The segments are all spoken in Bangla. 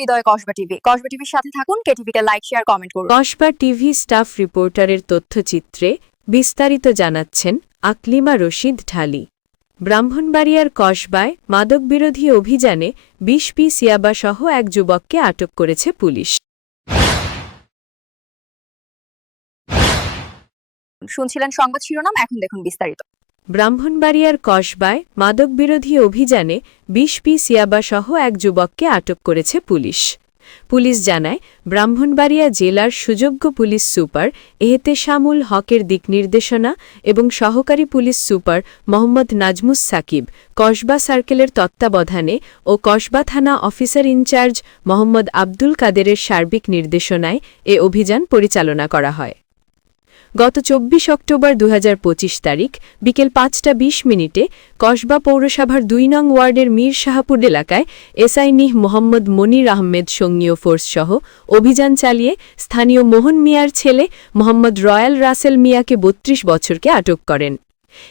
হৃদয় কসবা টিভি। কসবা টিভির সাথে থাকুন কেটিভিকে লাইক শেয়ার কমেন্ট করুন। কসবা টিভি স্টাফ রিপোর্টারের তথ্যচিত্রে বিস্তারিত জানাচ্ছেন আকলিমা রশিদ ঢালি। ব্রাহ্মণবাড়িয়ার কসবায় মাদকবিরোধী অভিযানে বিশ পিস ইয়াবাসহ এক যুবককে আটক করেছে পুলিশ। শুনছিলেন সংবাদ শিরোনাম এখন দেখুন বিস্তারিত। ব্রাহ্মণবাড়িয়ার কসবায় মাদকবিরোধী অভিযানে বিশ পিস ইয়াবাসহ এক যুবককে আটক করেছে পুলিশ। পুলিশ জানায়, ব্রাহ্মণবাড়িয়া জেলার সুযোগ্য পুলিশ সুপার এহতেশামুল হকের দিক নির্দেশনা এবং সহকারী পুলিশ সুপার মোহাম্মদ নাজমুস সাকিব কসবা সার্কেলের তত্ত্বাবধানে ও কসবা থানা অফিসার ইনচার্জ মোহাম্মদ আব্দুল কাদেরের সার্বিক নির্দেশনায় এ অভিযান পরিচালনা করা হয়। গত চব্বিশ অক্টোবর দু হাজার পঁচিশ তারিখ, বিকেল পাঁচটা বিশ মিনিটে কসবা পৌরসভার দুই নং ওয়ার্ডের মীর শাহাপুর এলাকায় এসআই নিহ মোহাম্মদ মনির আহমেদ সঙ্গীয় ফোর্সসহ অভিযান চালিয়ে স্থানীয় মোহন মিয়ার ছেলে মোহাম্মদ রয়্যাল রাসেল মিয়াকে বত্রিশ বছরকে আটক করেন।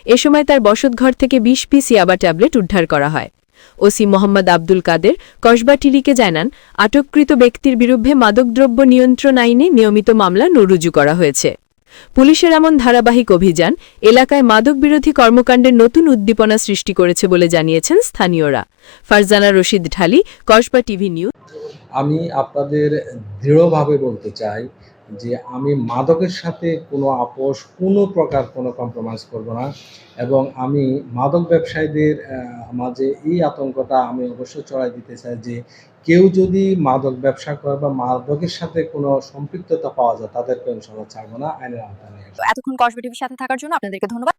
এ সময় তার বসতঘর থেকে বিশ পিস ইয়াবা ট্যাবলেট উদ্ধার করা হয়। ওসি মোহাম্মদ আব্দুল কাদের কসবা টিলিকে জানান, আটককৃত ব্যক্তির বিরুদ্ধে মাদকদ্রব্য নিয়ন্ত্রণ আইনে নিয়মিত মামলা নরুজু করা হয়েছে। পুলিশের এমন ধারাবাহিক অভিযান এলাকায় মাদক বিরোধী কর্মকাণ্ডের নতুন উদ্দীপনা সৃষ্টি করেছে বলে জানিয়েছেন স্থানীয়রা। Farzana Rashid Dhali, Kasba TV news. আমি আপনাদের দৃঢ়ভাবে বলতে চাই যে আমি মাদকের সাথে কোনো আপোষ, কোনো প্রকার কোনো কম্প্রোমাইজ করব না এবং আমি মাদক ব্যবসায়ীদের মাঝে এই আতঙ্কটা আমি অবশ্যই চড়াই দিতে চাই যে কেউ যদি মাদক ব্যবসা করে বা মাদকের সাথে কোনো সম্পৃক্ততা পাওয়া যায় তাদেরকে ইনশাল্লাহ ছাড়বো না, আইনের আওতায় এতক্ষণ কসবিটিভির সাথে থাকার জন্য আপনাদেরকে ধন্যবাদ।